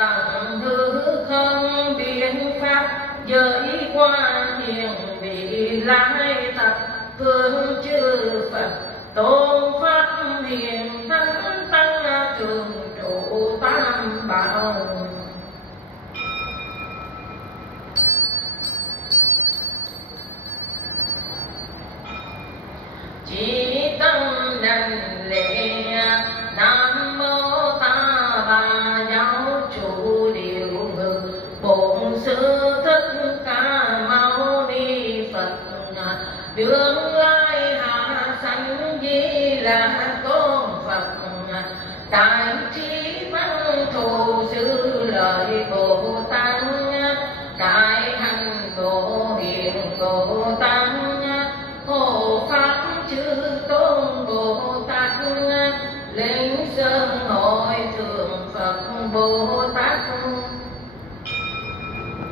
tặng hư không biến pháp giới qua hiền vị lai tập phương chư Phật tôn pháp hiền thánh tăng thường trụ tam bảo. Chỉ tâm đảnh lễ nam mô ta bà giáo chủ điều ngự bổn sư thích ca mâu ni Phật đương lai hạ sanh di là tôn Phật tại trí văn thù sư lợi Bồ Tát đại hành độ hiện Bồ Tát hộ pháp chư tôn Bồ Tát lên sơn hội thượng Phật Bồ